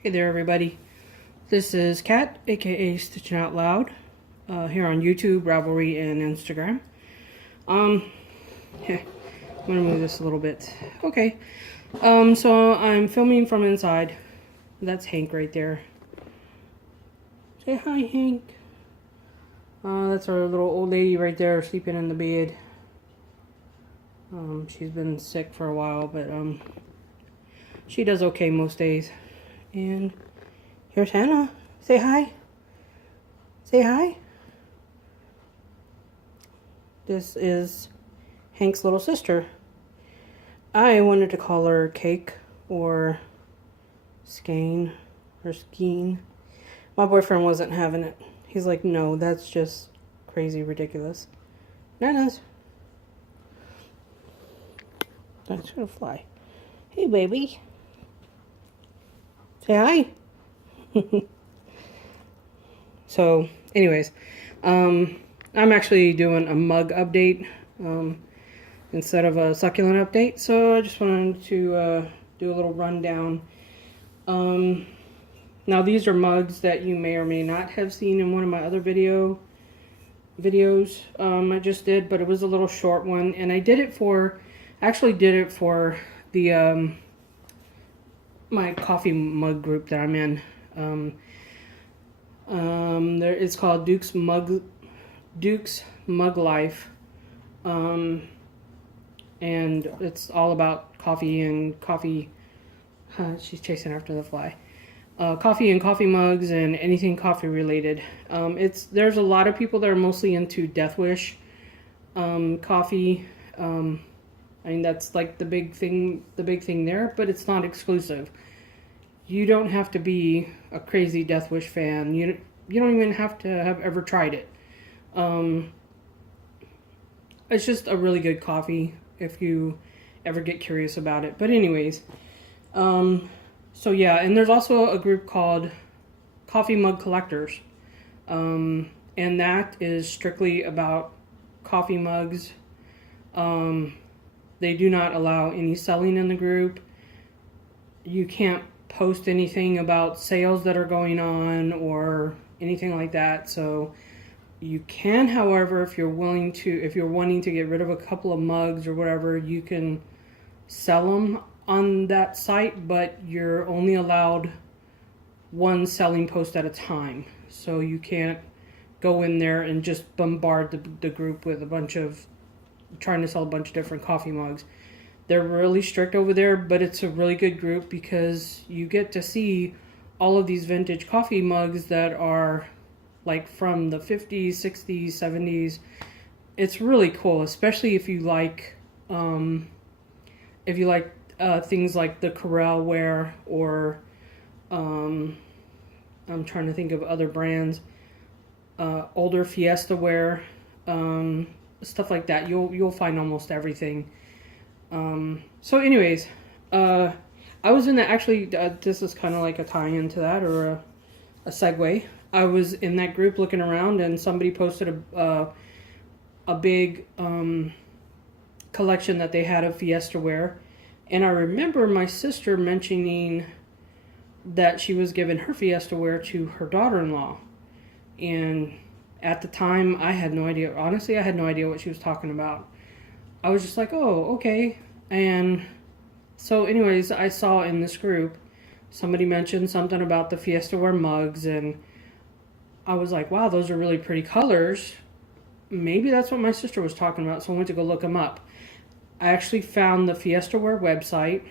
Hey there, everybody. This is Kat, aka Stitching Out Loud, here on YouTube, Ravelry, and Instagram. Yeah, I'm gonna move this a little bit. Okay. So I'm filming from inside. That's Hank right there. Say hi, Hank. That's our little old lady right there sleeping in the bed. She's been sick for a while, but she does okay most days. And here's Hannah. Say hi. Say hi. This is Hank's little sister. I wanted to call her Cake or Skane or Skeen. My boyfriend wasn't having it. He's like, no, that's just crazy ridiculous. Nanas. That's gonna fly. Hey, baby. Say hi. So, anyways, I'm actually doing a mug update instead of a succulent update. So I just wanted to do a little rundown. Now these are mugs that you may or may not have seen in one of my other videos I just did, but it was a little short one, and I actually did it for the my coffee mug group that I'm in. It's called Duke's Mug Life, and it's all about coffee and coffee. She's chasing after the fly. Coffee and coffee mugs and anything coffee related. There's a lot of people that are mostly into Death Wish coffee. I mean, that's like the big thing there, but it's not exclusive. You don't have to be a crazy Death Wish fan. You don't even have to have ever tried it. It's just a really good coffee if you ever get curious about it. But anyways, so yeah, and there's also a group called Coffee Mug Collectors. And that is strictly about coffee mugs. They do not allow any selling in the group. You can't post anything about sales that are going on or anything like that. So you can, however, if you're wanting to get rid of a couple of mugs or whatever, you can sell them on that site, but you're only allowed one selling post at a time. So you can't go in there and just bombard the group with trying to sell a bunch of different coffee mugs. They're really strict over there, but it's a really good group because you get to see all of these vintage coffee mugs that are like from the 50s, 60s, 70s. It's really cool, especially if you like things like the Corel ware or I'm trying to think of other brands, older Fiesta ware, stuff like that. You'll find almost everything. So anyways, I was in that, actually, this is kind of like a tie-in to that, or a segue. I was in that group looking around, and somebody posted a big collection that they had of Fiesta ware, and I remember my sister mentioning that she was giving her Fiesta ware to her daughter-in-law, and at the time, I had no idea. Honestly, I had no idea what she was talking about. I was just like, oh, okay. And so anyways, I saw in this group, somebody mentioned something about the Fiesta ware mugs, and I was like, wow, those are really pretty colors. Maybe that's what my sister was talking about, so I went to go look them up. I actually found the Fiesta ware website,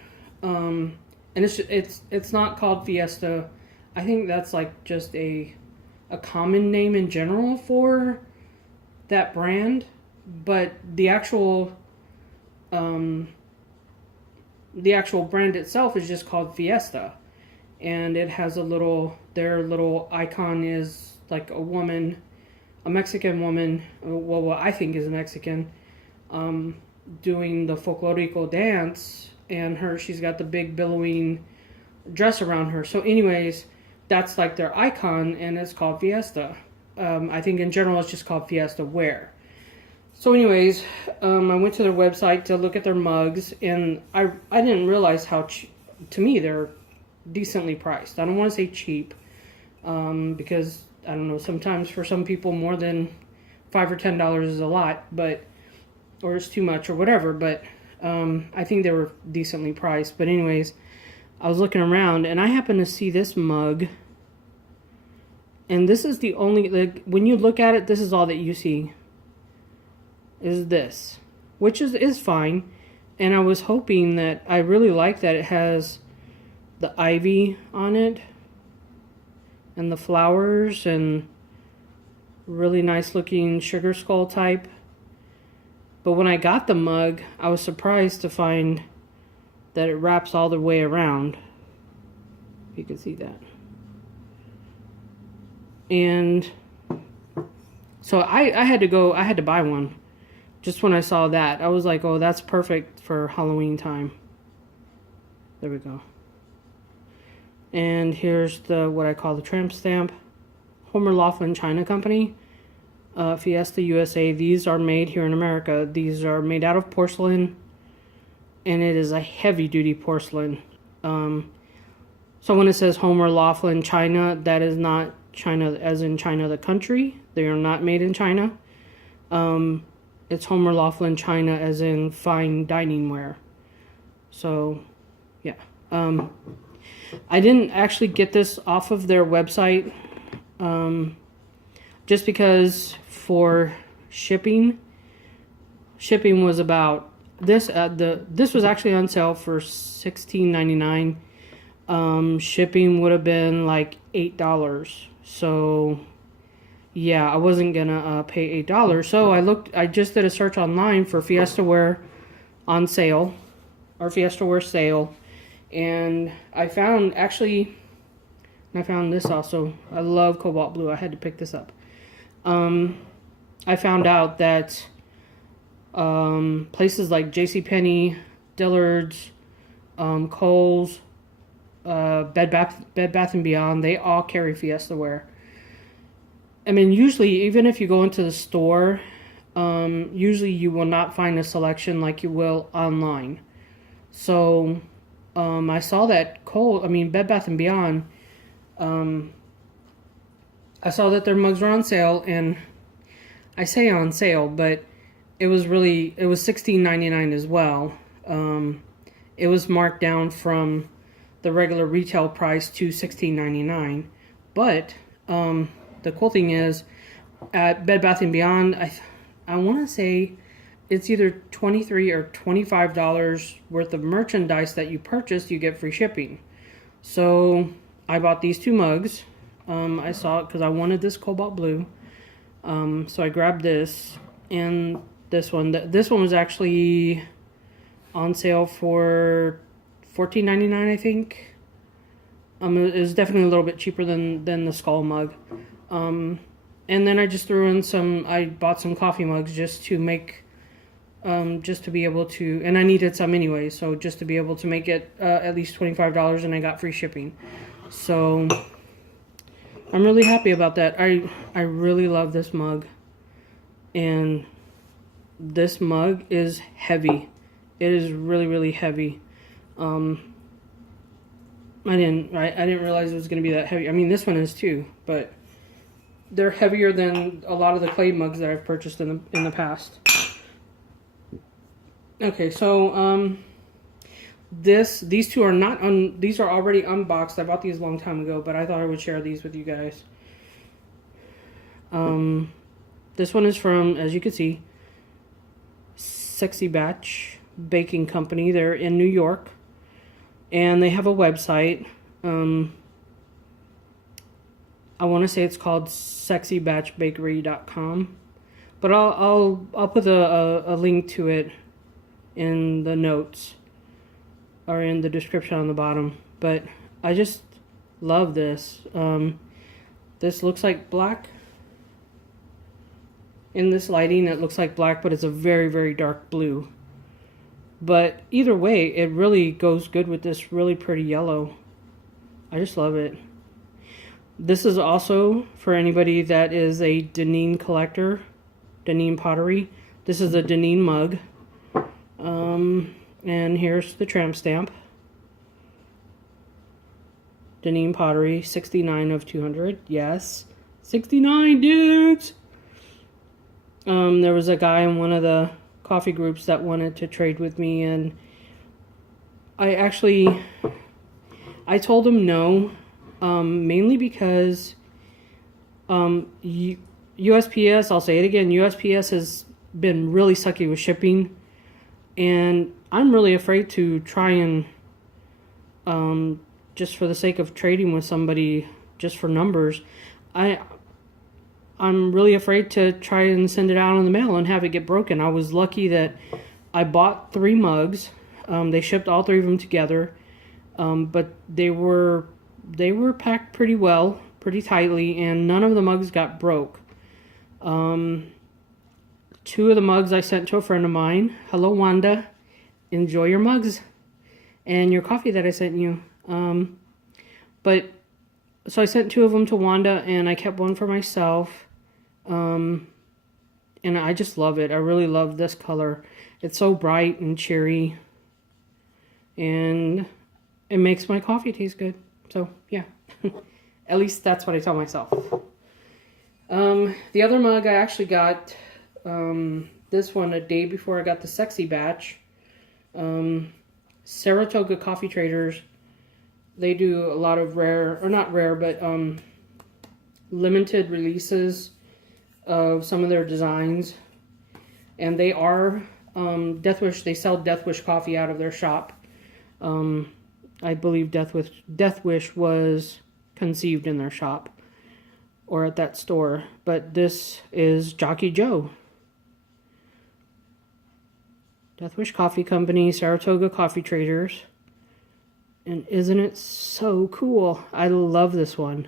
and it's not called Fiesta. I think that's like just a common name in general for that brand, but the actual brand itself is just called Fiesta, and it has their little icon is like a woman, a Mexican woman, well, what I think is a Mexican, doing the folklorico dance, and she's got the big billowing dress around her. So anyways, that's like their icon, and it's called Fiesta. I think in general it's just called Fiesta ware. So anyways, I went to their website to look at their mugs, and I didn't realize how to me they're decently priced. I don't want to say cheap, because I don't know, sometimes for some people more than $5 or $10 is a lot, but, or it's too much or whatever, but I think they were decently priced. But anyways, I was looking around and I happened to see this mug, and this is the only, like, when you look at it, this is all that you see is this, which is fine. And I was hoping that, I really like that it has the ivy on it and the flowers and really nice looking sugar skull type. But when I got the mug, I was surprised to find that it wraps all the way around. You can see that. And so I had to buy one. Just when I saw that, I was like, oh, that's perfect for Halloween time. There we go. And here's the, what I call the tramp stamp. Homer Laughlin China Company. Fiesta USA. These are made here in America. These are made out of porcelain. And it is a heavy duty porcelain. So when it says Homer Laughlin China, that is not China as in China the country. They are not made in China. It's Homer Laughlin China as in fine dining ware. So, yeah. I didn't actually get this off of their website, just because for shipping was about this. This was actually on sale for $16.99. Shipping would have been like $8. So yeah, I wasn't gonna pay $8. So I just did a search online for Fiesta Wear on sale, or Fiesta Wear sale, and I found this also. I love cobalt blue. I had to pick this up. I found out that places like JCPenney, Dillard's, Kohl's, Bed Bath & Beyond, they all carry Fiesta Wear. I mean, usually, even if you go into the store, usually you will not find a selection like you will online. So, I saw that Bed Bath & Beyond, I saw that their mugs were on sale, and I say on sale, but it was $16.99 as well. It was marked down from the regular retail price to $16.99. But the cool thing is, at Bed Bath & Beyond, I want to say it's either $23 or $25 worth of merchandise that you purchase, you get free shipping. So I bought these two mugs. I saw it because I wanted this cobalt blue. So I grabbed this and this one. This one was actually on sale for $14.99, I think. It was definitely a little bit cheaper than the skull mug. And then I just threw in I bought some coffee mugs just to make, just to be able to, and I needed some anyway, so just to be able to make it at least $25, and I got free shipping. So I'm really happy about that. I really love this mug, and this mug is heavy. It is really, really heavy. I didn't realize it was going to be that heavy. I mean, this one is too, but they're heavier than a lot of the clay mugs that I've purchased in the past. Okay, so these two are not these are already unboxed. I bought these a long time ago, but I thought I would share these with you guys. This one is from, as you can see, Sexy Batch Baking Company. They're in New York, and they have a website. I want to say it's called sexybatchbakery.com, but I'll put a link to it in the notes or in the description on the bottom. But I just love this. This looks like black. In this lighting, it looks like black, but it's a very, very dark blue. But either way, it really goes good with this really pretty yellow. I just love it. This is also for anybody that is a Deneen collector, Deneen pottery. This is a Deneen mug. And here's the tramp stamp. Deneen Pottery, 69 of 200. Yes, 69 dudes. There was a guy in one of the coffee groups that wanted to trade with me, and I told him no, mainly because USPS, I'll say it again, USPS has been really sucky with shipping, and I'm really afraid to try and just for the sake of trading with somebody, just for numbers, I'm really afraid to try and send it out in the mail and have it get broken. I was lucky that I bought 3 mugs. They shipped all 3 of them together, but they were packed pretty well, pretty tightly, and none of the mugs got broke. 2 of the mugs I sent to a friend of mine. Hello, Wanda. Enjoy your mugs and your coffee that I sent you. So I sent 2 of them to Wanda, and I kept 1 for myself. And I just love it. I really love this color. It's so bright and cheery, and it makes my coffee taste good. So yeah, at least that's what I tell myself. The other mug I actually got, this one a day before I got the Sexy batch. Saratoga Coffee Traders. They do a lot of rare, or not rare, but limited releases of some of their designs. And they are Death Wish. They sell Death Wish coffee out of their shop. I believe Death Wish was conceived in their shop or at that store. But this is Jockey Joe. Death Wish Coffee Company, Saratoga Coffee Traders. And isn't it so cool? I love this one.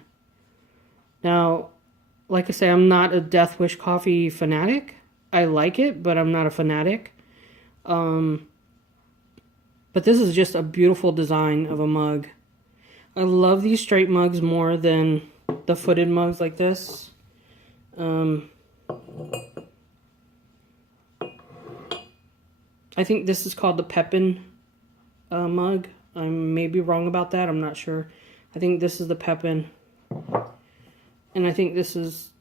Now, like I say, I'm not a Death Wish coffee fanatic. I like it, but I'm not a fanatic. But this is just a beautiful design of a mug. I love these straight mugs more than the footed mugs like this. I think this is called the Pepin mug. I may be wrong about that. I'm not sure. I think this is the Pepin. And I think this is,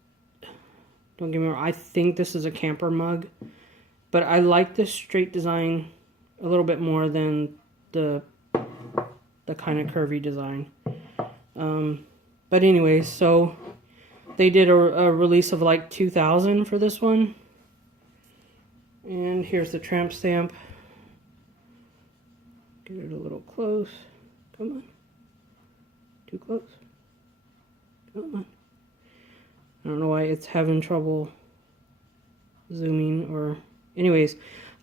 don't get me wrong, I think this is a camper mug. But I like this straight design a little bit more than the kind of curvy design. But anyways, so they did a release of like 2,000 for this one. And here's the tramp stamp. Get it a little close. Come on. Too close. Come on. I don't know why it's having trouble zooming or... Anyways,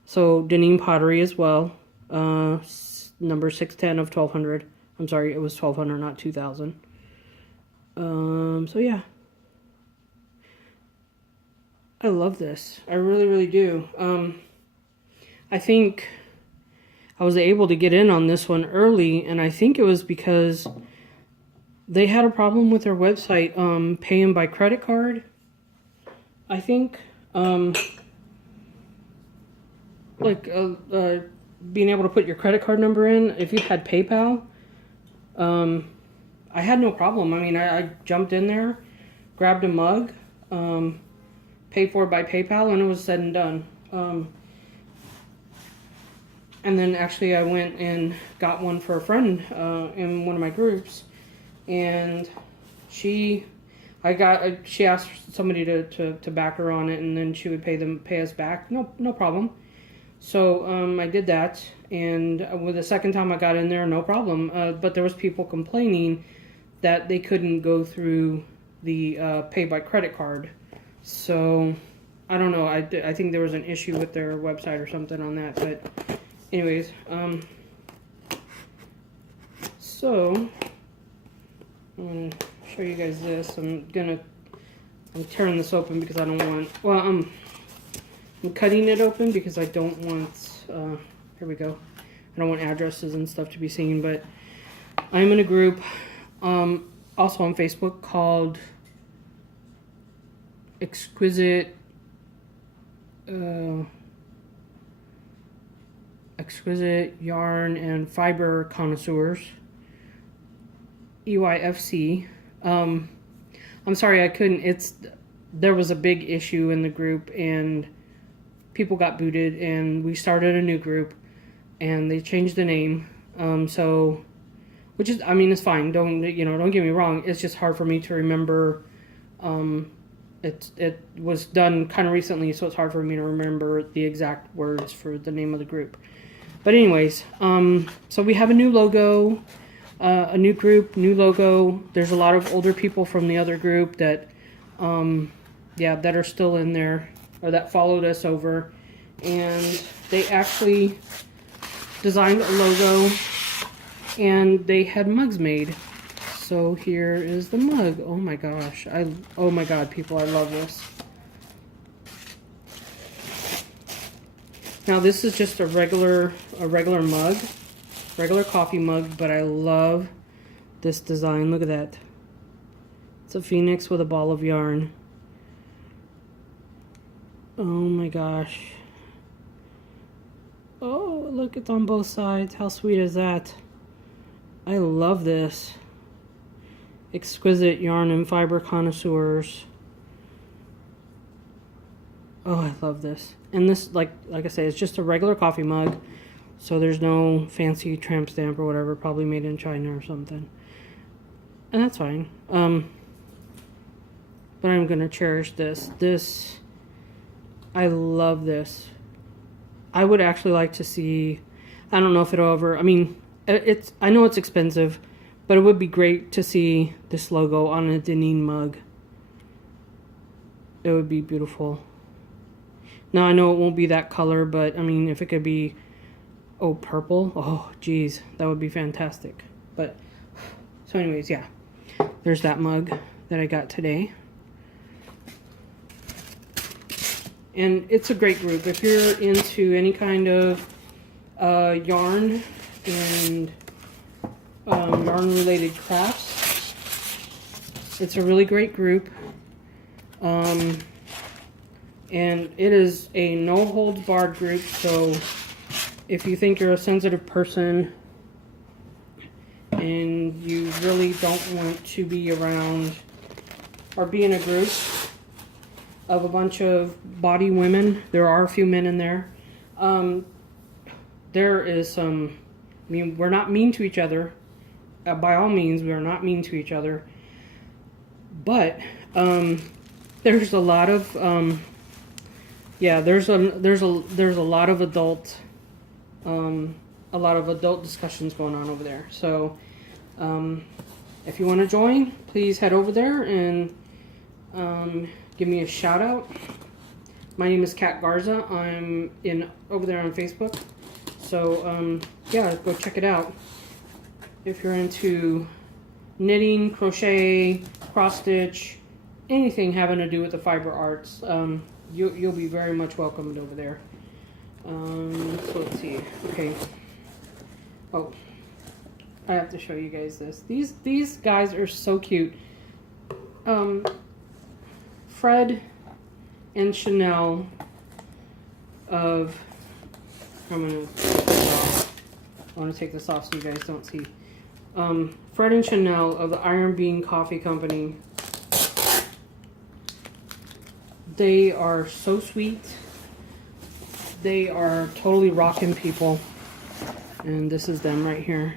so Deneen Pottery as well. Number 610 of 1,200. I'm sorry, it was 1,200, not 2,000. So yeah. I love this. I really, really do. I think I was able to get in on this one early, and I think it was because they had a problem with their website paying by credit card. I think being able to put your credit card number in if you had PayPal. I had no problem. I mean, I jumped in there, grabbed a mug, paid for it by PayPal, and it was said and done. And then actually I went and got one for a friend in one of my groups, and she asked somebody to back her on it, and then she would pay us back. No problem. So I did that, and with the second time I got in there, no problem. But there was people complaining that they couldn't go through the pay by credit card. So I don't know. I think there was an issue with their website or something on that. But anyways, so I'm gonna show you guys this. I'm tearing this open because I don't want. Well, I'm cutting it open because I don't want. Here we go. I don't want addresses and stuff to be seen. But I'm in a group, also on Facebook, called Exquisite Yarn and Fiber Connoisseurs. EYFC. I'm sorry I couldn't. There was a big issue in the group and people got booted, and we started a new group and they changed the name. So, which is, I mean, it's fine. Don't get me wrong. It's just hard for me to remember. It was done kind of recently, so it's hard for me to remember the exact words for the name of the group. But anyways, so we have a new logo, a new group, new logo. There's a lot of older people from the other group that, that are still in there, or that followed us over. And they actually designed a logo, and they had mugs made. So here is the mug. Oh my gosh. Oh my god, people, I love this. Now this is just a regular mug, regular coffee mug, but I love this design. Look at that. It's a phoenix with a ball of yarn. Oh my gosh. Oh, look, it's on both sides. How sweet is that? I love this. Exquisite yarn and fiber connoisseurs. Oh, I love this. And this, like I say, it's just a regular coffee mug. So there's no fancy tramp stamp or whatever, probably made in China or something. And that's fine. But I'm going to cherish this. I love this. I would actually like to see, I don't know if it'll ever, I mean, I know it's expensive, but it would be great to see this logo on a Deneen mug. It would be beautiful. Now, I know it won't be that color, but I mean, if it could be, purple. Oh, geez, that would be fantastic. But, so anyways, yeah. There's that mug that I got today. And it's a great group. If you're into any kind of yarn and yarn-related crafts, it's a really great group. And it is a no-holds-barred group, so if you think you're a sensitive person and you really don't want to be around or be in a group of a bunch of body women, there are a few men in there. There is some, I mean, we're not mean to each other. By all means, we are not mean to each other. But there's a lot of there's a lot of adult discussions going on over there. So if you want to join, please head over there and give me a shout out. My name is Kat Garza. I'm over there on Facebook. So go check it out. If you're into knitting, crochet, cross stitch, anything having to do with the fiber arts, you'll be very much welcomed over there. So let's see. Okay. Oh, I have to show you guys this. These guys are so cute. Fred and Chanel of, I want to take this off so you guys don't see. Fred and Chanel of the Iron Bean Coffee Company. They are so sweet. They are totally rocking people. And this is them right here.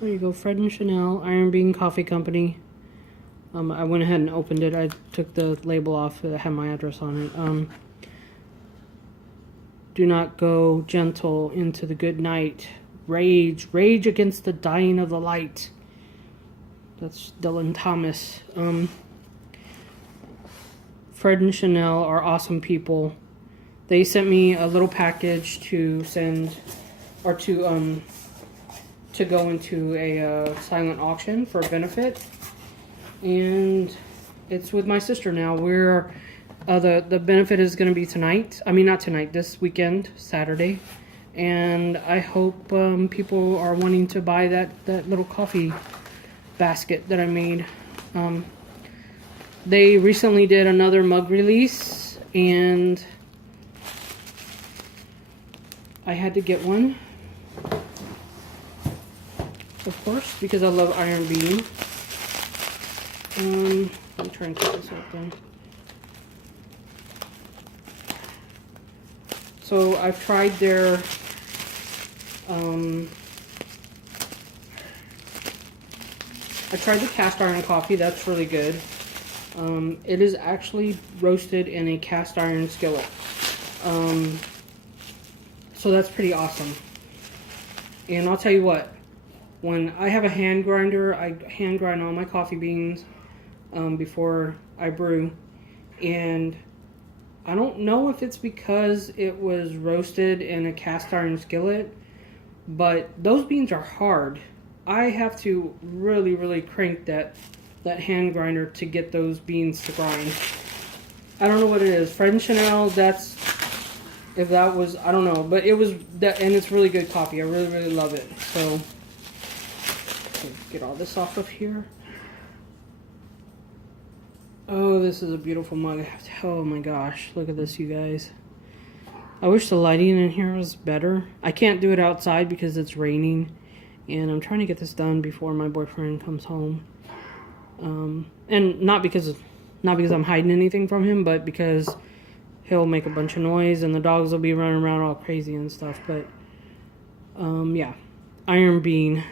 There you go, Fred and Chanel, Iron Bean Coffee Company. I went ahead and opened it. I took the label off that had my address on it. Do not go gentle into the good night. Rage against the dying of the light. That's Dylan Thomas. Fred and Chanel are awesome people. They sent me a little package to send, or to go into a silent auction for a benefit. And it's with my sister now. We're the benefit is going to be tonight. I mean, not tonight, this weekend, Saturday. And I hope people are wanting to buy that little coffee basket that I made. They recently did another mug release, and I had to get one. of course, because I love Iron Bean. Let me try and cut this open. So I've tried their I tried the cast iron coffee. That's really good. It is actually roasted in a cast iron skillet. So that's pretty awesome. And I'll tell you what, when I have a hand grinder, I hand grind all my coffee beans before I brew. And I don't know if it's because it was roasted in a cast iron skillet, but those beans are hard. I have to really crank that hand grinder to get those beans to grind. I don't know what it is. Fred and Chanel, that's, if that was, I don't know, but it was that, and it's really good coffee. I really love it. So get all this off of here. Oh, this is a beautiful mug. Oh my gosh, look at this, you guys. I wish the lighting in here was better. I can't do it outside because it's raining, and I'm trying to get this done before my boyfriend comes home. And not because I'm hiding anything from him, but because he'll make a bunch of noise and the dogs will be running around all crazy and stuff. But yeah, Iron Bean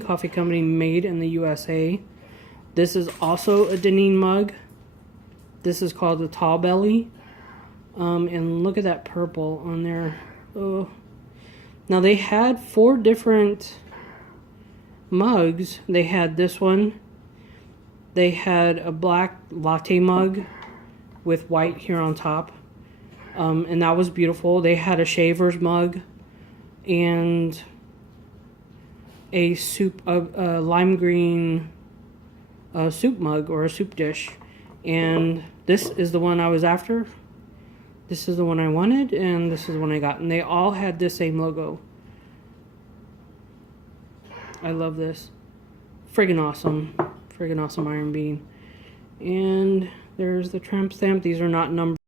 Coffee Company, made in the USA. This is also a Deneen mug. This is called the Tall Belly. And look at that purple on there. Oh. Now they had 4 different mugs. They had this one. They had a black latte mug with white here on top. And that was beautiful. They had a shaver's mug and a lime green soup mug or a soup dish. And this is the one I was after. This is the one I wanted, and this is the one I got. And they all had the same logo. I love this. Friggin' awesome. Friggin' awesome Iron Bean. And there's the tramp stamp. These are not numbered.